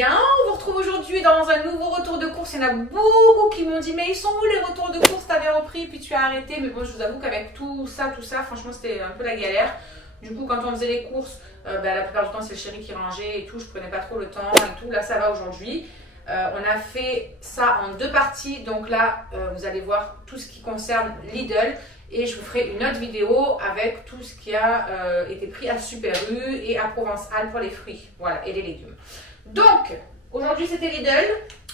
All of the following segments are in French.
bien, on vous retrouve aujourd'hui dans un nouveau retour de course. Il y en a beaucoup qui m'ont dit mais ils sont où les retours de course, t'avais repris puis tu as arrêté. Mais bon, je vous avoue qu'avec tout ça, franchement c'était un peu la galère. Du coup, quand on faisait les courses, la plupart du temps c'est le chéri qui rangeait et tout, je prenais pas trop le temps et tout. Là ça va aujourd'hui. On a fait ça en deux parties, donc là vous allez voir tout ce qui concerne Lidl. Et je vous ferai une autre vidéo avec tout ce qui a été pris à Super U et à Provençal pour les fruits, voilà, et les légumes. Donc, aujourd'hui c'était Lidl.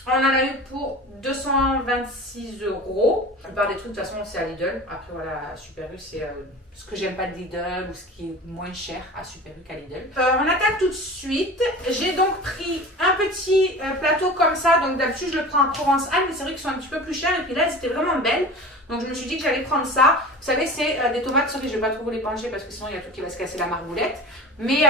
On en a eu pour 226 €. La plupart des trucs, de toute façon, c'est à Lidl. Après, voilà, à Super U, c'est ce que j'aime pas de Lidl ou ce qui est moins cher à Super U qu'à Lidl. On attaque tout de suite. J'ai donc pris un petit plateau comme ça. Donc, d'habitude, je le prends à Provençal, mais c'est vrai qu'ils sont un petit peu plus chers. Et puis là, c'était vraiment belle. Donc, je me suis dit que j'allais prendre ça. Vous savez, c'est des tomates cerises. Je ne vais pas trop vous les pencher parce que sinon, il y a tout qui va se casser la marboulette. Mais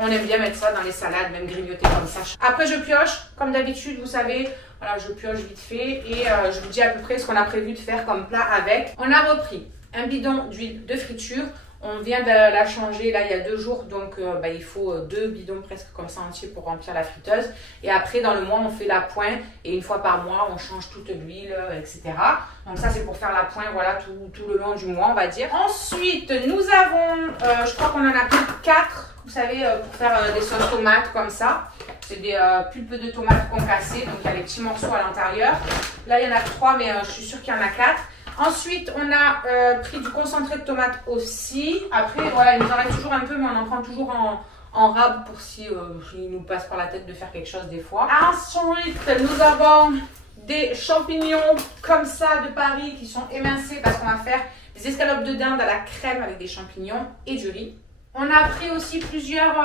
on aime bien mettre ça dans les salades, même grignoter comme ça. Après, je pioche, comme d'habitude, vous savez. Voilà, je pioche vite fait et je vous dis à peu près ce qu'on a prévu de faire comme plat avec. On a repris un bidon d'huile de friture. On vient de la changer là il y a 2 jours, donc il faut 2 bidons presque comme ça entiers pour remplir la friteuse. Et après dans le mois on fait la pointe et une fois par mois on change toute l'huile, etc. Donc ça c'est pour faire la pointe, voilà, tout le long du mois on va dire. Ensuite nous avons, je crois qu'on en a pris 4, vous savez, pour faire des sauces tomates comme ça. C'est des pulpes de tomates concassées, donc il y a les petits morceaux à l'intérieur. Là il y en a 3 mais je suis sûre qu'il y en a 4. Ensuite, on a pris du concentré de tomate aussi. Après, voilà, il nous en reste toujours un peu, mais on en prend toujours en rab pour si il nous passe par la tête de faire quelque chose des fois. Ensuite, nous avons des champignons comme ça de Paris qui sont émincés parce qu'on va faire des escalopes de dinde à la crème avec des champignons et du riz. On a pris aussi plusieurs,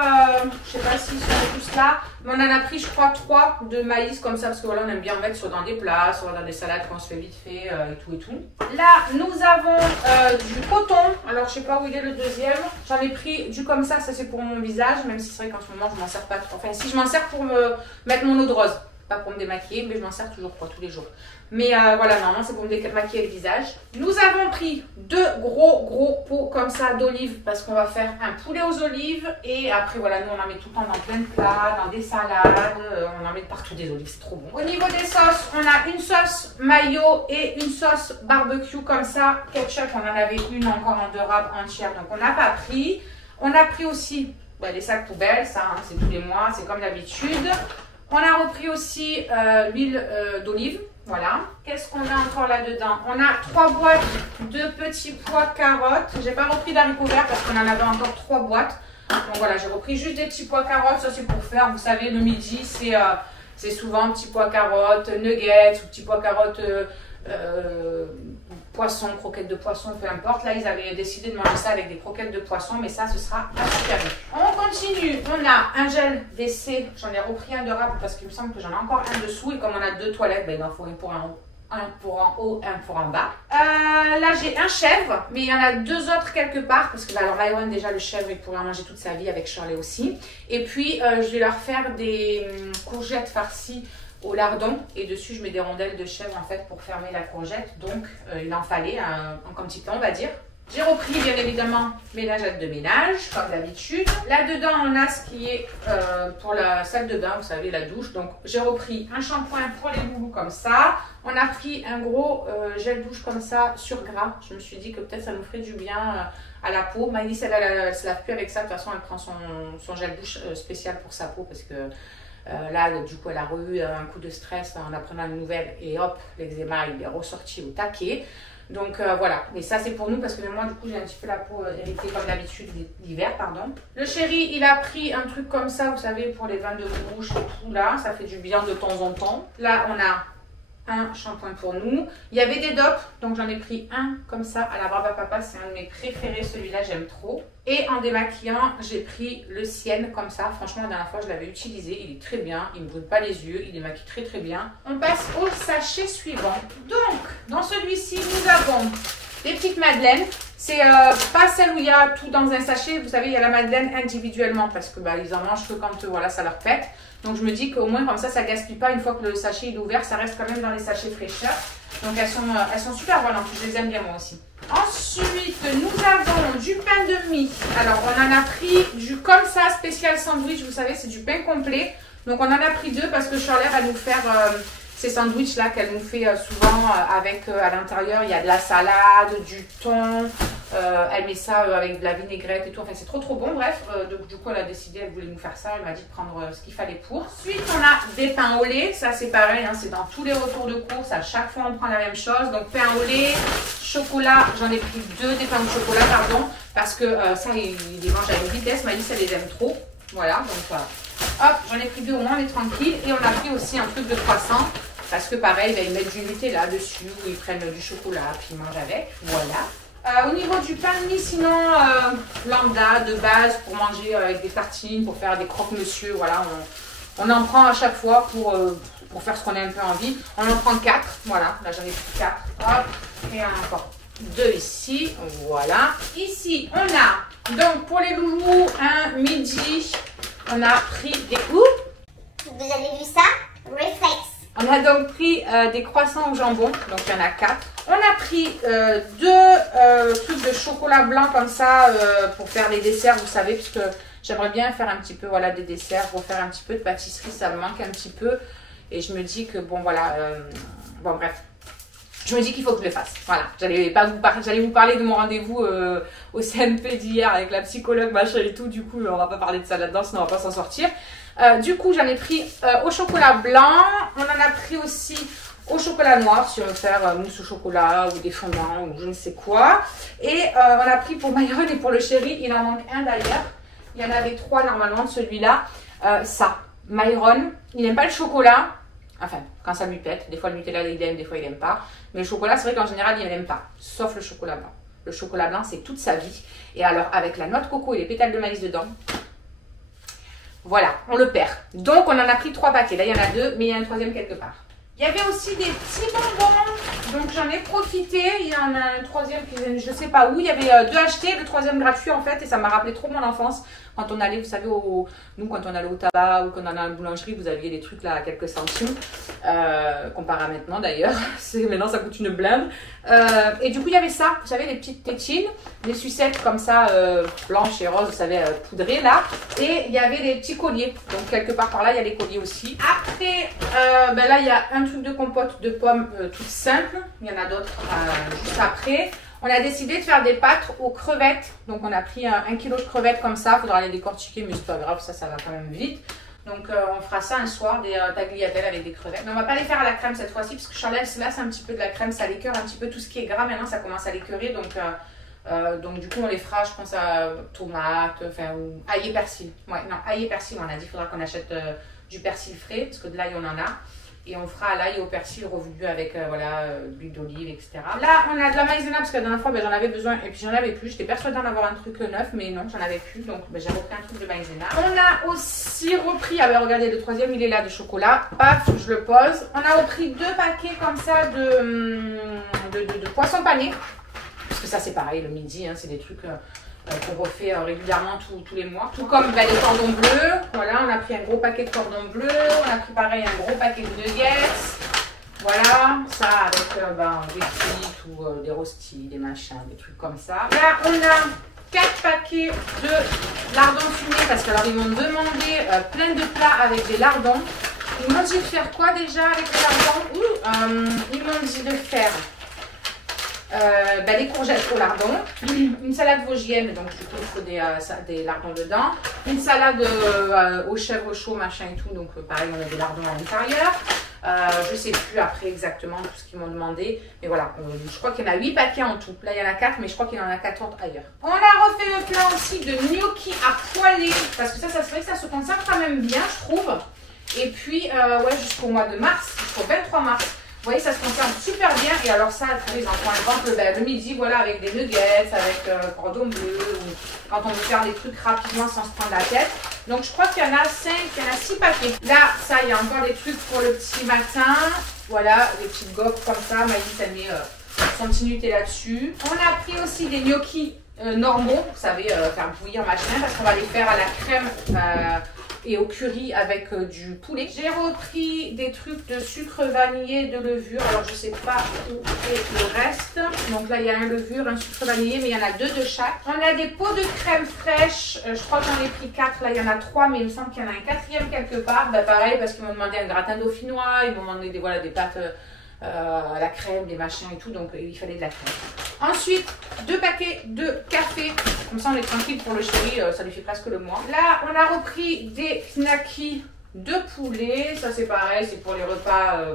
je sais pas s'ils sont tous là, mais on en a pris je crois 3 de maïs comme ça parce que voilà on aime bien en mettre soit dans des plats, soit dans des salades qu'on se fait vite fait et tout et tout. Là nous avons du coton, alors je sais pas où il est le deuxième, j'en ai pris du comme ça c'est pour mon visage, même si c'est vrai qu'en ce moment je m'en sers pas trop, enfin si je m'en sers pour me mettre mon eau de rose. Pas pour me démaquiller, mais je m'en sers toujours tous les jours. Mais voilà, normalement c'est pour me démaquiller le visage. Nous avons pris 2 gros pots comme ça d'olives parce qu'on va faire un poulet aux olives. Et après voilà, nous on en met tout le temps dans plein de plats, dans des salades, on en met partout des olives, c'est trop bon. Au niveau des sauces, on a une sauce mayo et une sauce barbecue comme ça. Ketchup, on en avait une encore en 2 râpes entières, donc on n'a pas pris. On a pris aussi les sacs poubelles, ça hein, c'est tous les mois, c'est comme d'habitude. On a repris aussi l'huile d'olive, voilà. Qu'est-ce qu'on a encore là-dedans? On a 3 boîtes de petits pois carottes. J'ai pas repris d'haricots verts parce qu'on en avait encore 3 boîtes. Donc voilà, j'ai repris juste des petits pois carottes. Ça c'est pour faire, vous savez, le midi, c'est souvent petits pois carottes, nuggets ou petits pois carottes poisson, croquettes de poisson, peu importe. Là, ils avaient décidé de manger ça avec des croquettes de poisson, mais ça, ce sera à Super U. On continue. On a un gel WC. J'en ai repris un de râpe parce qu'il me semble que j'en ai encore un dessous. Et comme on a 2 toilettes, il en faut un pour en haut, un pour en bas. Là, j'ai un chèvre, mais il y en a 2 autres quelque part. Parce que, alors, Myron, déjà, le chèvre, il pourrait en manger toute sa vie avec Shirley aussi. Et puis, je vais leur faire des courgettes farcies au lardon et dessus je mets des rondelles de chèvre en fait pour fermer la courgette, donc il en fallait un quantité on va dire. J'ai repris bien évidemment mes lingettes de ménage comme d'habitude. Là-dedans on a ce qui est pour la salle de bain, vous savez la douche, donc j'ai repris un shampoing pour les loulous comme ça. On a pris un gros gel douche comme ça sur gras, je me suis dit que peut-être ça nous ferait du bien à la peau. Maïlis elle se lave plus avec ça, de toute façon elle prend son gel douche spécial pour sa peau parce que là, du coup, elle a eu un coup de stress en apprenant une nouvelle et hop, l'eczéma, il est ressorti au taquet. Donc voilà, mais ça c'est pour nous parce que moi, du coup, j'ai un petit peu la peau irritée comme d'habitude l'hiver, pardon. Le chéri, il a pris un truc comme ça, vous savez, pour les bains de bouche et tout là, ça fait du bien de temps en temps. Là, on a un shampoing pour nous. Il y avait des dopes, donc j'en ai pris un comme ça à la barbe à papa, c'est un de mes préférés, celui-là j'aime trop. Et en démaquillant, j'ai pris le Sienne comme ça. Franchement, la dernière fois je l'avais utilisé, il est très bien, il ne me brûle pas les yeux, il démaquille très très bien. On passe au sachet suivant. Donc, dans celui-ci, nous avons des petites madeleines. C'est pas celle où il y a tout dans un sachet, vous savez, il y a la madeleine individuellement parce que ils en mangent que quand voilà, ça leur pète. Donc je me dis qu'au moins comme ça gaspille pas. Une fois que le sachet il est ouvert, ça reste quand même dans les sachets fraîcheurs. Donc elles sont super bonnes, en plus je les aime bien moi aussi. Ensuite, nous avons du pain de mie. Alors on en a pris du comme ça spécial sandwich, vous savez, c'est du pain complet. Donc on en a pris 2 parce que Charlotte va nous faire ces sandwichs là qu'elle nous fait souvent avec à l'intérieur il y a de la salade, du thon, elle met ça avec de la vinaigrette et tout, enfin c'est trop bon, bref, donc du coup elle a décidé, elle voulait nous faire ça, elle m'a dit de prendre ce qu'il fallait pour. Ensuite on a des pains au lait, ça c'est pareil, hein, c'est dans tous les retours de course, à chaque fois on prend la même chose, donc pain au lait, chocolat, j'en ai pris 2 des pains au chocolat pardon, parce que ça il les mange à une vitesse, Malice elle les aime trop, voilà, donc hop, j'en ai pris 2 au moins, on est tranquille, et on a pris aussi un truc de croissant. Parce que pareil, ils mettent du Nutella dessus, ou ils prennent du chocolat, puis ils mangent avec. Voilà. Au niveau du pain de mie, sinon, lambda, de base, pour manger avec des tartines, pour faire des croque-monsieur, voilà. On en prend à chaque fois pour faire ce qu'on a un peu envie. On en prend 4, voilà. Là, j'en ai pris 4. Hop, et encore 2 ici, voilà. Ici, on a, donc pour les loulous, un midi, on a pris des... Ouh, vous avez vu ça? Reflex. On a donc pris des croissants au jambon, donc il y en a 4. On a pris 2 trucs de chocolat blanc comme ça pour faire des desserts, vous savez, puisque j'aimerais bien faire un petit peu voilà, des desserts, pour faire un petit peu de pâtisserie, ça me manque un petit peu. Et je me dis que bon voilà, bon bref. Je me dis qu'il faut que je le fasse. Voilà, j'allais vous parler de mon rendez-vous au CNP d'hier avec la psychologue, machin et tout. Du coup, on va pas parler de ça là-dedans, sinon on va pas s'en sortir. Du coup, j'en ai pris au chocolat blanc. On en a pris aussi au chocolat noir, si on veut faire mousse au chocolat ou des fondants ou je ne sais quoi. Et on a pris pour Myron et pour le chéri, il en manque un d'ailleurs. Il y en avait 3 normalement de celui-là. Ça, Myron, il n'aime pas le chocolat. Enfin, quand ça lui pète, des fois le Nutella il aime, des fois il n'aime pas. Mais le chocolat, c'est vrai qu'en général, il n'aime pas, sauf le chocolat blanc. Le chocolat blanc, c'est toute sa vie. Et alors, avec la noix de coco et les pétales de maïs dedans, voilà, on le perd. Donc, on en a pris 3 paquets. Là, il y en a 2, mais il y a un 3e quelque part. Il y avait aussi des petits bonbons, donc j'en ai profité. Il y en a un 3e qui je ne sais pas où. Il y avait 2 achetés, le 3e gratuit en fait, et ça m'a rappelé trop mon enfance. Quand on allait, vous savez, nous quand on allait au tabac ou quand on allait à la boulangerie, vous aviez des trucs là à quelques centimes, comparé à maintenant d'ailleurs. Maintenant ça coûte une blinde. Et du coup il y avait ça, vous savez, les petites tétines, des sucettes comme ça, blanches et roses, vous savez, poudrées là. Et il y avait des petits colliers, donc quelque part par là il y a les colliers aussi. Après, ben là il y a un truc de compote de pommes toute simple, il y en a d'autres juste après. On a décidé de faire des pâtes aux crevettes. Donc on a pris 1 kg de crevettes comme ça. Il faudra les décortiquer, mais c'est pas grave, ça va quand même vite. Donc on fera ça un soir, des tagliatelles avec des crevettes. Mais on va pas les faire à la crème cette fois-ci, parce que Charlotte se lasse un petit peu de la crème, ça l'écœure un petit peu tout ce qui est gras. Maintenant ça commence à l'écœurer, donc du coup on les fera, je pense à tomates, enfin ou ail et persil. Ouais, non, ail et persil, on a dit, il faudra qu'on achète du persil frais, parce que de l'ail on en a. Et on fera à l'ail et au persil revenu avec voilà, de l'huile d'olive, etc. Là, on a de la maïzena parce que la dernière fois, ben, j'en avais besoin et puis j'en avais plus. J'étais persuadée d'en avoir un truc neuf, mais non, j'en avais plus. Donc, ben, j'ai repris un truc de maïzena. On a aussi repris, ah ben, regardez, le 3e, il est là de chocolat. Paf, je le pose. On a repris 2 paquets comme ça de poisson pané. Parce que ça, c'est pareil, le midi, hein, c'est des trucs... qu'on refait régulièrement tous les mois. Tout comme ben, les cordons bleus. Voilà, on a pris un gros paquet de cordons bleus. On a pris pareil un gros paquet de nuggets. Voilà, ça avec des frites ou des rostis, des machins, des trucs comme ça. Là, on a 4 paquets de lardons fumés parce que alors ils m'ont demandé plein de plats avec des lardons. Ils m'ont dit de faire quoi déjà avec les lardons? Ils m'ont dit de faire les courgettes au lardon, une salade vosgienne, donc du coup il faut des lardons dedans, une salade aux chèvres chauds, machin et tout, donc pareil on a des lardons à l'intérieur. Je sais plus après exactement tout ce qu'ils m'ont demandé, mais voilà, je crois qu'il y en a 8 paquets en tout. Là il y en a 4, mais je crois qu'il y en a 14 ailleurs. On a refait le plat aussi de gnocchi à poêler, parce que ça c'est vrai que ça se conserve quand même bien, je trouve. Et puis ouais, jusqu'au mois de mars, jusqu'au 23 mars. Vous voyez, ça se conserve super bien. Et alors ça, tous les enfants, par exemple, le midi, voilà, avec des nuggets, avec cordon bleu, ou quand on veut faire des trucs rapidement sans se prendre la tête. Donc je crois qu'il y en a 5, il y en a 6 paquets. Là, ça, il y a encore des trucs pour le petit matin. Voilà, des petites gaufres comme ça. Maïs, elle met son petit Nutella là-dessus. On a pris aussi des gnocchis normaux, vous savez, faire bouillir machin, parce qu'on va les faire à la crème et au curry avec du poulet. J'ai repris des trucs de sucre vanillé et de levure. Alors je sais pas où est le reste. Donc là il y a un levure, un sucre vanillé, mais il y en a 2 de chaque. On a des pots de crème fraîche. Je crois que j'en ai pris 4. Là il y en a 3, mais il me semble qu'il y en a un 4e quelque part. Bah, pareil parce qu'ils m'ont demandé un gratin dauphinois, ils m'ont demandé des, voilà, des pâtes à la crème, des machins et tout. Donc il fallait de la crème. Ensuite, 2 paquets de café. Comme ça, on est tranquille pour le chéri. Ça lui fait presque le mois. Là, on a repris des knackis de poulet. Ça, c'est pareil. C'est pour les repas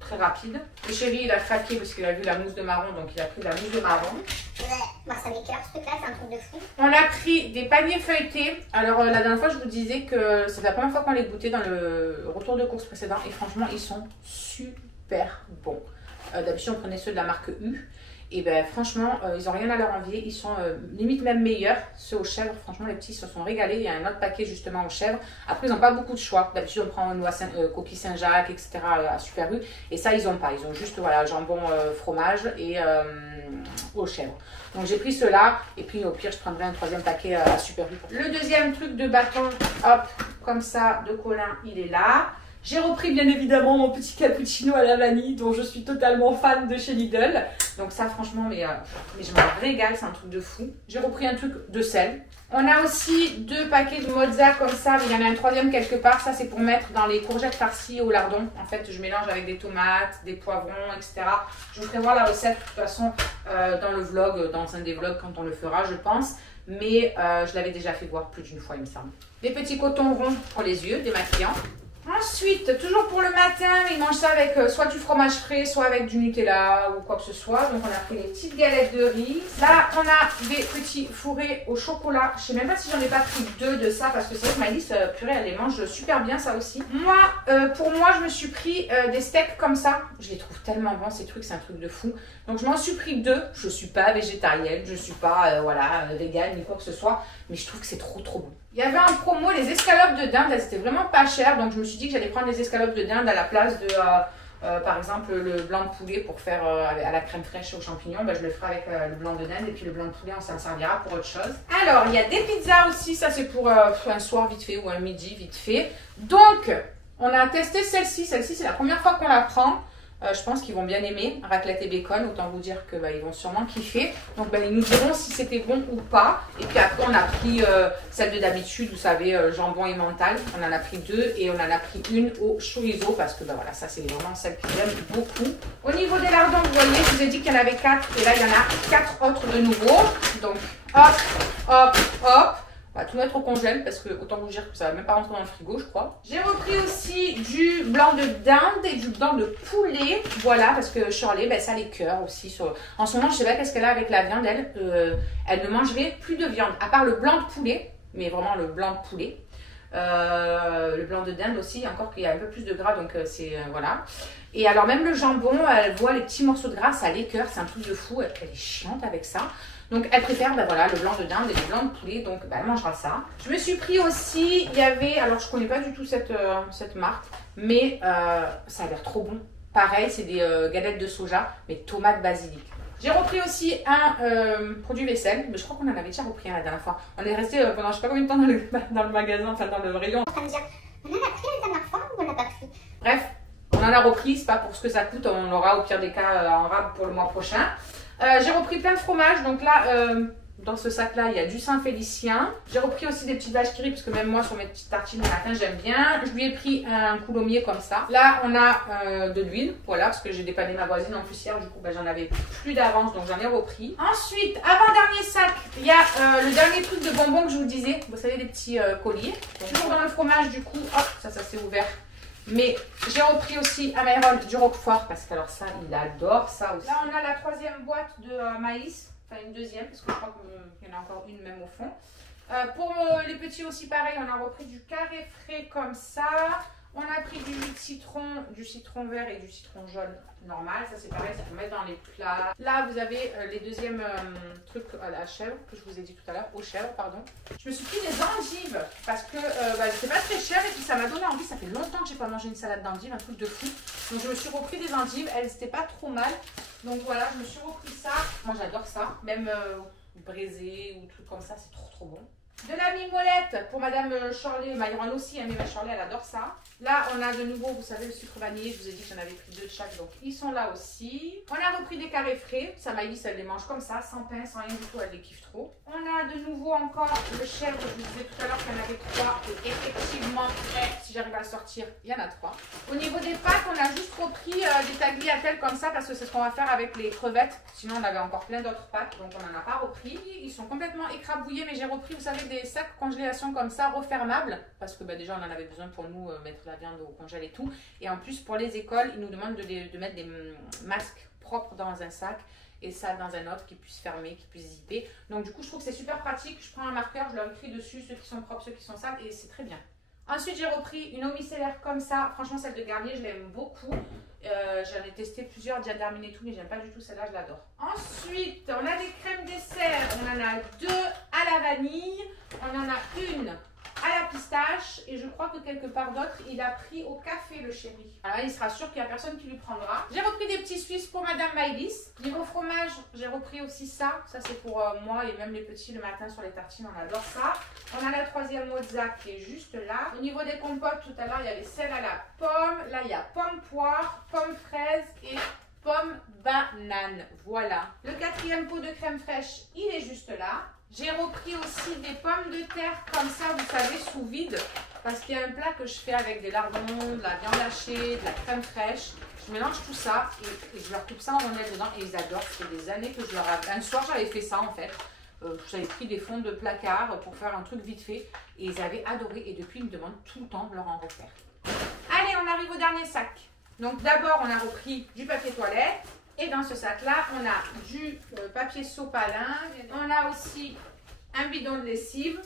très rapides. Le chéri, il a craqué parce qu'il a vu la mousse de marron. Donc, il a pris la mousse de marron. Moi, ça m'écœure ce truc-là. C'est un truc de fou. On a pris des paniers feuilletés. Alors, la dernière fois, je vous disais que c'est la première fois qu'on les goûtait dans le retour de course précédent. Et franchement, ils sont super bons. D'habitude, on prenait ceux de la marque U. Et ben franchement, ils n'ont rien à leur envier. Ils sont limite même meilleurs. Ceux aux chèvres, franchement, les petits se sont régalés. Il y a un autre paquet justement aux chèvres. Après, ils n'ont pas beaucoup de choix. D'habitude, on prend noix coquille Saint-Jacques, etc. à Super U. Et ça, ils n'ont pas. Ils ont juste voilà, jambon, fromage et aux chèvres. Donc, j'ai pris ceux-là. Et puis, au pire, je prendrai un 3e paquet à Super U. Le deuxième truc de bâton, hop, comme ça, de Colin, il est là. J'ai repris bien évidemment mon petit cappuccino à la vanille dont je suis totalement fan de chez Lidl. Donc ça franchement, mais je me régale, c'est un truc de fou. J'ai repris un truc de sel. On a aussi 2 paquets de mozza comme ça, mais il y en a un 3e quelque part. Ça c'est pour mettre dans les courgettes farcies au lardon. En fait je mélange avec des tomates, des poivrons, etc. Je vous ferai voir la recette de toute façon dans le vlog, dans un des vlogs quand on le fera je pense. Mais je l'avais déjà fait voir plus d'une fois il me semble. Des petits cotons ronds pour les yeux, démaquillants. Ensuite, toujours pour le matin, ils mangent ça avec soit du fromage frais, soit avec du Nutella ou quoi que ce soit. Donc, on a pris des petites galettes de riz. Là, on a des petits fourrés au chocolat. Je sais même pas si j'en ai pas pris 2 de ça parce que c'est vrai que Maëlys, purée, elle les mange super bien ça aussi. Moi, pour moi, je me suis pris des steaks comme ça. Je les trouve tellement bons ces trucs, c'est un truc de fou. Donc, je m'en suis pris 2. Je suis pas végétarienne, je suis pas voilà, végane ni quoi que ce soit. Mais je trouve que c'est trop bon. Il y avait en promo les escalopes de dinde, elles étaient vraiment pas chères. Donc je me suis dit que j'allais prendre les escalopes de dinde à la place de, par exemple, le blanc de poulet pour faire à la crème fraîche aux champignons. Ben, je le ferai avec le blanc de dinde et puis le blanc de poulet, on s'en servira pour autre chose. Alors, il y a des pizzas aussi, ça c'est pour un soir vite fait ou un midi vite fait. Donc, on a testé celle-ci. Celle-ci, c'est la première fois qu'on la prend. Je pense qu'ils vont bien aimer, raclette et bacon, autant vous dire que ils vont sûrement kiffer. Donc ils nous diront si c'était bon ou pas. Et puis après on a pris celle de d'habitude, vous savez, jambon et mental. On en a pris 2 et on en a pris une au chorizo parce que voilà, ça c'est vraiment celle que j'aime beaucoup. Au niveau des lardons, vous voyez, je vous ai dit qu'il y en avait 4 et là il y en a 4 autres de nouveau. Donc hop. On va tout mettre au congèle parce que autant vous dire que ça va même pas rentrer dans le frigo je crois. J'ai repris aussi du blanc de dinde et du blanc de poulet. Voilà parce que Shirley, ça a les cœurs aussi. En ce moment je sais pas qu'est-ce qu'elle a avec la viande elle ne mangerait plus de viande à part le blanc de poulet. Mais vraiment le blanc de poulet. Le blanc de dinde aussi, encore qu'il y a un peu plus de gras donc c'est voilà. Et alors même le jambon, elle voit les petits morceaux de gras, ça a les cœurs, c'est un truc de fou, elle est chiante avec ça. Donc elle préfère voilà, le blanc de dinde et le blanc de poulet, donc elle mangera ça. Je me suis pris aussi, il y avait, alors je connais pas du tout cette marque, mais ça a l'air trop bon. Pareil, c'est des galettes de soja, mais tomate basilic. J'ai repris aussi un produit vaisselle, mais je crois qu'on en avait déjà repris un la dernière fois. On est resté pendant je sais pas combien de temps dans le magasin, enfin dans le rayon. On va me dire, on en a pris la dernière fois ou on l'a pas pris? Bref, on en a repris, c'est pas pour ce que ça coûte, on l'aura au pire des cas en rab pour le mois prochain. J'ai repris plein de fromages, donc là, dans ce sac-là, il y a du Saint-Félicien. J'ai repris aussi des petites vaches qui rient, parce que même moi, sur mes petites tartines le matin, j'aime bien. Je lui ai pris un coulommier comme ça. Là, on a de l'huile, voilà, parce que j'ai dépanné ma voisine en plus hier, du coup, j'en avais plus d'avance, donc j'en ai repris. Ensuite, avant-dernier sac, il y a le dernier truc de bonbons que je vous disais. Vous savez, les petits colliers. Donc, toujours dans le fromage, du coup, hop, ça s'est ouvert. Mais j'ai repris aussi à Myron du Roquefort parce que alors ça, il adore ça aussi. Là, on a la 3e boîte de maïs, enfin une 2e parce que je crois qu'il y en a encore une même au fond. Pour les petits aussi, pareil, on a repris du carré frais comme ça. On a pris du citron vert et du citron jaune normal. Ça, c'est pareil, ça peut mettre dans les plats. Là, vous avez les deuxièmes trucs à la chèvre que je vous ai dit tout à l'heure, aux chèvres, pardon. Je me suis pris des endives parce que c'était pas très cher et puis ça m'a donné envie. Ça fait longtemps que j'ai pas mangé une salade d'endives, un truc de fou. Donc, je me suis repris des endives. Elles n'étaient pas trop mal. Donc, voilà, je me suis repris ça. Moi, j'adore ça. Même braisé ou truc comme ça, c'est trop bon. De la mimolette pour Madame Shirley, Myron aussi, hein, mais ma Shirley elle adore ça. Là on a de nouveau, vous savez, le sucre vanillé, je vous ai dit que j'en avais pris 2 de chaque, donc ils sont là aussi. On a repris des carrés frais, ça Maïlis elle les mange comme ça, sans pain, sans rien du tout, elle les kiffe trop. On a de nouveau encore le chèvre, je vous disais tout à l'heure qu'il y en avait 3, et effectivement, si j'arrive à le sortir, il y en a 3. Au niveau des pâtes, on a juste repris des tagliatelles comme ça, parce que c'est ce qu'on va faire avec les crevettes, sinon on avait encore plein d'autres pâtes, donc on n'en a pas repris. Ils sont complètement écrabouillés, mais j'ai repris, vous savez, des sacs congélation comme ça, refermables, parce que bah, déjà on en avait besoin pour nous mettre la viande au congèle et tout, et en plus pour les écoles ils nous demandent de mettre des masques propres dans un sac et ça dans un autre qui puisse fermer, qui puisse zipper. Donc du coup je trouve que c'est super pratique, je prends un marqueur, je leur écris dessus ceux qui sont propres, ceux qui sont sales, et c'est très bien. Ensuite j'ai repris une eau micellaire comme ça, franchement celle de Garnier je l'aime beaucoup. J'en ai testé plusieurs, Diadhermine et tout, mais j'aime pas du tout celle-là, je l'adore. Ensuite, on a des crèmes dessert. On en a 2 à la vanille. On en a une à la pistache. Et je crois que quelque part d'autre, il a pris au café le chéri. Alors il sera sûr qu'il n'y a personne qui lui prendra. J'ai repris des petits Suisses pour Madame Maïlis. Niveau fromage, j'ai repris aussi ça. Ça c'est pour moi et même les petits le matin sur les tartines, on adore ça. On a la 3e mozza qui est juste là. Au niveau des compotes, tout à l'heure, il y avait celle à la pomme. Là, il y a pomme poire, pomme fraise et pomme banane. Voilà. Le 4e pot de crème fraîche, il est juste là. J'ai repris aussi des pommes de terre comme ça, vous savez, sous vide. Parce qu'il y a un plat que je fais avec des lardons, de la viande hachée, de la crème fraîche. Je mélange tout ça et je leur coupe ça en rondelles dedans et ils adorent. Ça fait des années que je leur avais... Un soir, j'avais fait ça en fait. J'avais pris des fonds de placard pour faire un truc vite fait et ils avaient adoré et depuis ils me demandent tout le temps de leur en refaire. Allez, on arrive au dernier sac. Donc d'abord on a repris du papier toilette et dans ce sac là on a du papier sopalin, on a aussi un bidon de lessive,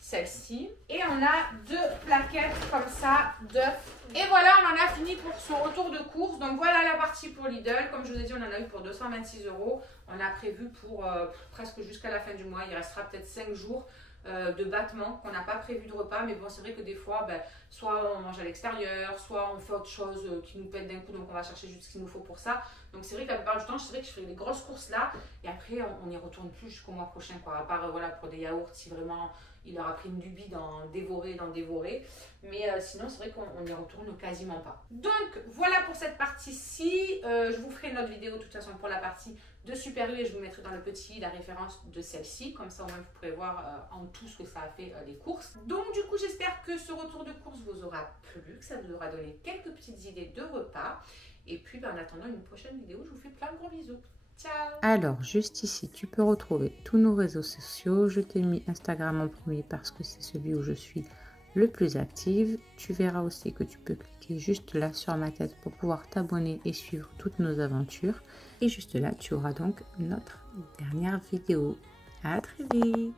celle-ci, et on a 2 plaquettes comme ça d'œufs. Et voilà, on en a fini pour ce retour de course. Donc voilà la partie pour Lidl. Comme je vous ai dit, on en a eu pour 226 €. On a prévu pour presque jusqu'à la fin du mois. Il restera peut-être 5 jours de battement, qu'on n'a pas prévu de repas. Mais bon, c'est vrai que des fois, ben, soit on mange à l'extérieur, soit on fait autre chose qui nous pète d'un coup. Donc on va chercher juste ce qu'il nous faut pour ça. Donc c'est vrai que la plupart du temps, c'est vrai que je fais des grosses courses là. Et après, on n'y retourne plus jusqu'au mois prochain, quoi. À part voilà, pour des yaourts, si vraiment il aura pris une lubie d'en dévorer. Mais sinon, c'est vrai qu'on n'y retourne quasiment pas. Donc, voilà pour cette partie-ci. Je vous ferai une autre vidéo, de toute façon, pour la partie de Super U. Et je vous mettrai dans le petit la référence de celle-ci. Comme ça, au moins, vous pourrez voir en tout ce que ça a fait les courses. Donc, du coup, j'espère que ce retour de course vous aura plu, que ça vous aura donné quelques petites idées de repas. Et puis, en attendant une prochaine vidéo, je vous fais plein de gros bisous. Ciao. Alors, juste ici, tu peux retrouver tous nos réseaux sociaux. Je t'ai mis Instagram en premier parce que c'est celui où je suis le plus active. Tu verras aussi que tu peux cliquer juste là sur ma tête pour pouvoir t'abonner et suivre toutes nos aventures. Et juste là, tu auras donc notre dernière vidéo. À très vite!